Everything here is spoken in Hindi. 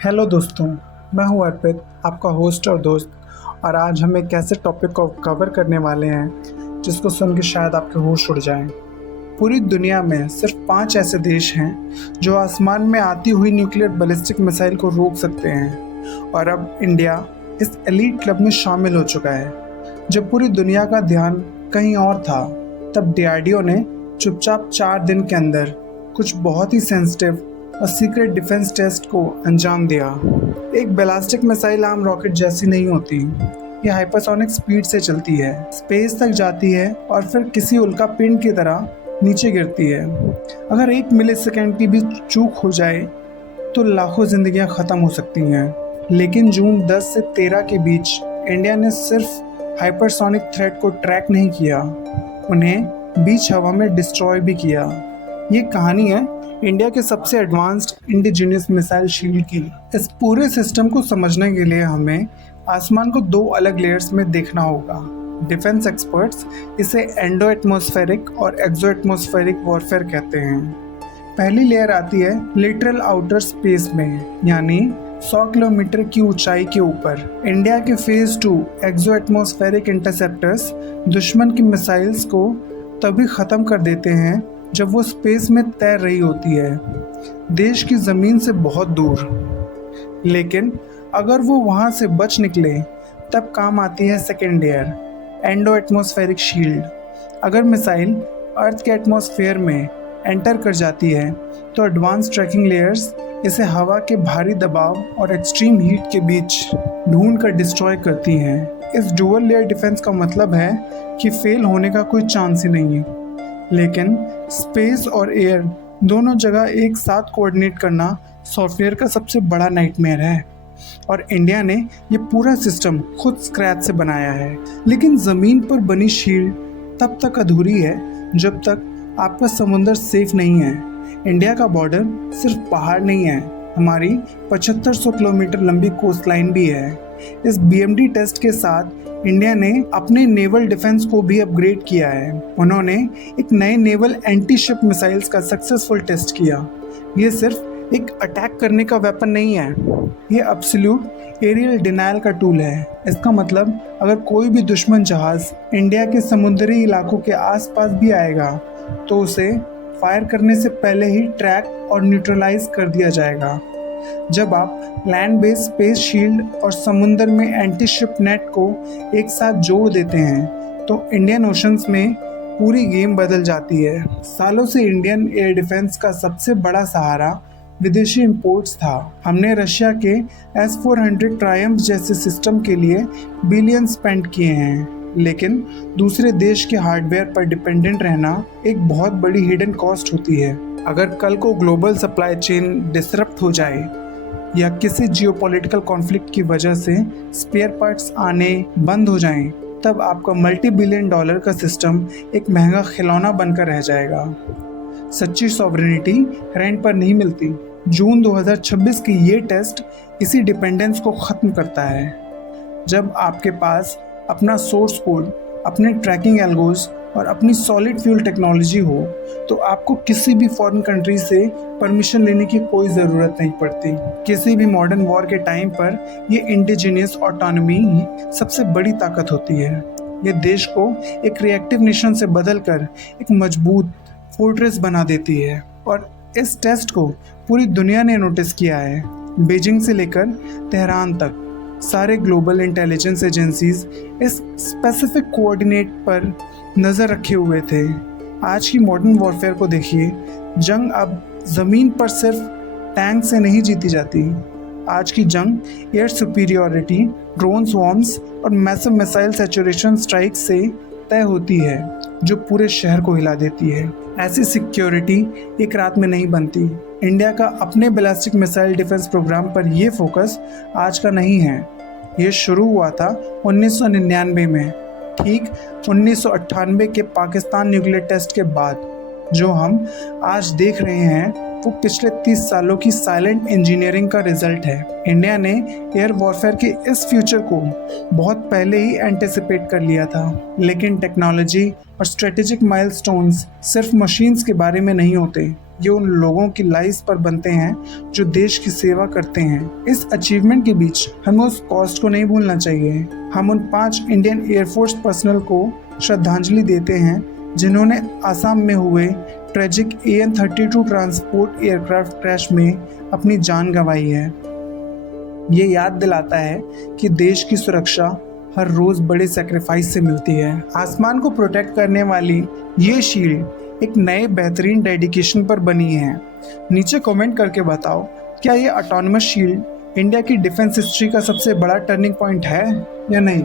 हेलो दोस्तों, मैं हूं अर्पित, आपका होस्ट और दोस्त। और आज हम एक ऐसे टॉपिक को कवर करने वाले हैं जिसको सुन के शायद आपके होश उड़ जाएं। पूरी दुनिया में सिर्फ 5 ऐसे देश हैं जो आसमान में आती हुई न्यूक्लियर बैलिस्टिक मिसाइल को रोक सकते हैं, और अब इंडिया इस एलीट क्लब में शामिल हो चुका है। जब पूरी दुनिया का ध्यान कहीं और था, तब डीआरडीओ ने चुपचाप 4 दिन के अंदर कुछ बहुत ही सेंसिटिव और सीक्रेट डिफेंस टेस्ट को अंजाम दिया। एक बैलिस्टिक मिसाइल आम रॉकेट जैसी नहीं होती। ये हाइपरसोनिक स्पीड से चलती है, स्पेस तक जाती है और फिर किसी उल्का पिंड की तरह नीचे गिरती है। अगर 1 मिलीसेकंड की भी चूक हो जाए तो लाखों जिंदगियां खत्म हो सकती हैं। लेकिन जून 10 से 13 के बीच इंडिया ने सिर्फ हाइपरसोनिक थ्रेट को ट्रैक नहीं किया, उन्हें बीच हवा में डिस्ट्रॉय भी किया। ये कहानी है इंडिया के सबसे एडवांस्ड इंडिजिनियस मिसाइल शील्ड की। इस पूरे सिस्टम को समझने के लिए हमें आसमान को 2 अलग लेयर्स में देखना होगा। डिफेंस एक्सपर्ट्स इसे एंडो एटमॉस्फेरिक और एक्सो एटमॉस्फेरिक वॉरफेयर कहते हैं। पहली लेयर आती है लिटरल आउटर स्पेस में, यानी 100 किलोमीटर की ऊंचाई के ऊपर। इंडिया के फेज 2 एक्सो एटमॉस्फेरिक इंटरसेप्टर्स दुश्मन की मिसाइल्स को तभी ख़त्म कर देते हैं जब वो स्पेस में तैर रही होती है, देश की ज़मीन से बहुत दूर। लेकिन अगर वो वहाँ से बच निकले तब काम आती है second layer, endo atmospheric shield. अगर मिसाइल अर्थ के एटमॉस्फेयर में एंटर कर जाती है तो एडवांस ट्रैकिंग लेयर्स इसे हवा के भारी दबाव और एक्सट्रीम हीट के बीच ढूंढ कर डिस्ट्रॉय करती हैं। इस डुअल लेयर डिफेंस का मतलब है कि फेल होने का कोई चांस ही नहीं है। लेकिन स्पेस और एयर दोनों जगह एक साथ कोऑर्डिनेट करना सॉफ्टवेयर का सबसे बड़ा नाइटमेयर है, और इंडिया ने ये पूरा सिस्टम खुद स्क्रैच से बनाया है। लेकिन ज़मीन पर बनी शील्ड तब तक अधूरी है जब तक आपका समुंदर सेफ नहीं है। इंडिया का बॉर्डर सिर्फ पहाड़ नहीं है, हमारी 7500 किलोमीटर लंबी कोस्ट लाइन भी है। इस बीएमडी टेस्ट के साथ इंडिया ने अपने नेवल डिफेंस को भी अपग्रेड किया है। उन्होंने एक नए नेवल एंटी शिप मिसाइल्स का सक्सेसफुल टेस्ट किया। ये सिर्फ एक अटैक करने का वेपन नहीं है, ये एब्सोल्यूट एरियल डिनायल का टूल है। इसका मतलब अगर कोई भी दुश्मन जहाज इंडिया के समुद्री इलाकों के आसपास भी आएगा तो उसे फायर करने से पहले ही ट्रैक और न्यूट्रलाइज कर दिया जाएगा। जब आप लैंड बेस्ड स्पेस शील्ड और समुंदर में एंटी शिप नेट को एक साथ जोड़ देते हैं तो इंडियन ओशंस में पूरी गेम बदल जाती है। सालों से इंडियन एयर डिफेंस का सबसे बड़ा सहारा विदेशी इंपोर्ट्स था। हमने रशिया के S-400 ट्रायम्फ जैसे सिस्टम के लिए बिलियन स्पेंड किए हैं, लेकिन दूसरे देश के हार्डवेयर पर डिपेंडेंट रहना एक बहुत बड़ी हिडन कॉस्ट होती है। अगर कल को ग्लोबल सप्लाई चेन डिसरप्ट हो जाए या किसी जियोपॉलिटिकल कॉन्फ्लिक्ट की वजह से स्पेयर पार्ट्स आने बंद हो जाएं, तब आपका $multi-billion का सिस्टम एक महंगा खिलौना बनकर रह जाएगा। सच्ची सॉवरेनिटी रेंट पर नहीं मिलती। जून 2026 की ये टेस्ट इसी डिपेंडेंस को ख़त्म करता है। जब आपके पास अपना सोर्स कोड, अपने ट्रैकिंग एल्गोज और अपनी सॉलिड फ्यूल टेक्नोलॉजी हो तो आपको किसी भी फॉरेन कंट्री से परमिशन लेने की कोई ज़रूरत नहीं पड़ती। किसी भी मॉडर्न वॉर के टाइम पर ये इंडिजिनियस ऑटोनॉमी सबसे बड़ी ताकत होती है। ये देश को एक रिएक्टिव नेशन से बदलकर एक मजबूत फोर्ट्रेस बना देती है, और इस टेस्ट को पूरी दुनिया ने नोटिस किया है। बीजिंग से लेकर तेहरान तक सारे ग्लोबल इंटेलिजेंस एजेंसीज इस स्पेसिफिक कोऑर्डिनेट पर नज़र रखे हुए थे। आज की मॉडर्न वॉरफेयर को देखिए, जंग अब ज़मीन पर सिर्फ टैंक से नहीं जीती जाती। आज की जंग एयर सुपीरियॉरिटी, ड्रोन स्वॉर्म्स और मैसिव मिसाइल सैचुरेशन स्ट्राइक से तय होती है, जो पूरे शहर को हिला देती है। ऐसी सिक्योरिटी एक रात में नहीं बनती। इंडिया का अपने बैलिस्टिक मिसाइल डिफेंस प्रोग्राम पर यह फोकस आज का नहीं है। ये शुरू हुआ था 1999 में, ठीक 1998 के पाकिस्तान न्यूक्लियर टेस्ट के बाद। जो हम आज देख रहे हैं वो पिछले 30 सालों की साइलेंट इंजीनियरिंग का रिजल्ट है। इंडिया ने एयर वॉरफेयर के इस फ्यूचर को बहुत पहले ही एंटिसिपेट कर लिया था, लेकिन टेक्नोलॉजी और स्ट्रेटेजिक माइलस्टोन्स सिर्फ मशीन्स के बारे में नहीं होते, ये उन लोगों की लाइफ पर बनते हैं जो देश की सेवा करते हैं। इस अचीवमेंट के बीच हमें उस कॉस्ट को नहीं भूलना चाहिए। हम उन 5 इंडियन एयरफोर्स पर्सनल को श्रद्धांजलि देते हैं जिन्होंने असम में हुए tragic AN-32 transport aircraft crash में अपनी जान गंवाई है। ये याद दिलाता है कि देश की सुरक्षा हर रोज बड़े सेक्रीफाइस से मिलती है। आसमान को प्रोटेक्ट करने वाली ये शील्ड एक नए बेहतरीन डेडिकेशन पर बनी है। नीचे कमेंट करके बताओ, क्या ये ऑटोनमस शील्ड इंडिया की डिफेंस हिस्ट्री का सबसे बड़ा टर्निंग पॉइंट है या नहीं।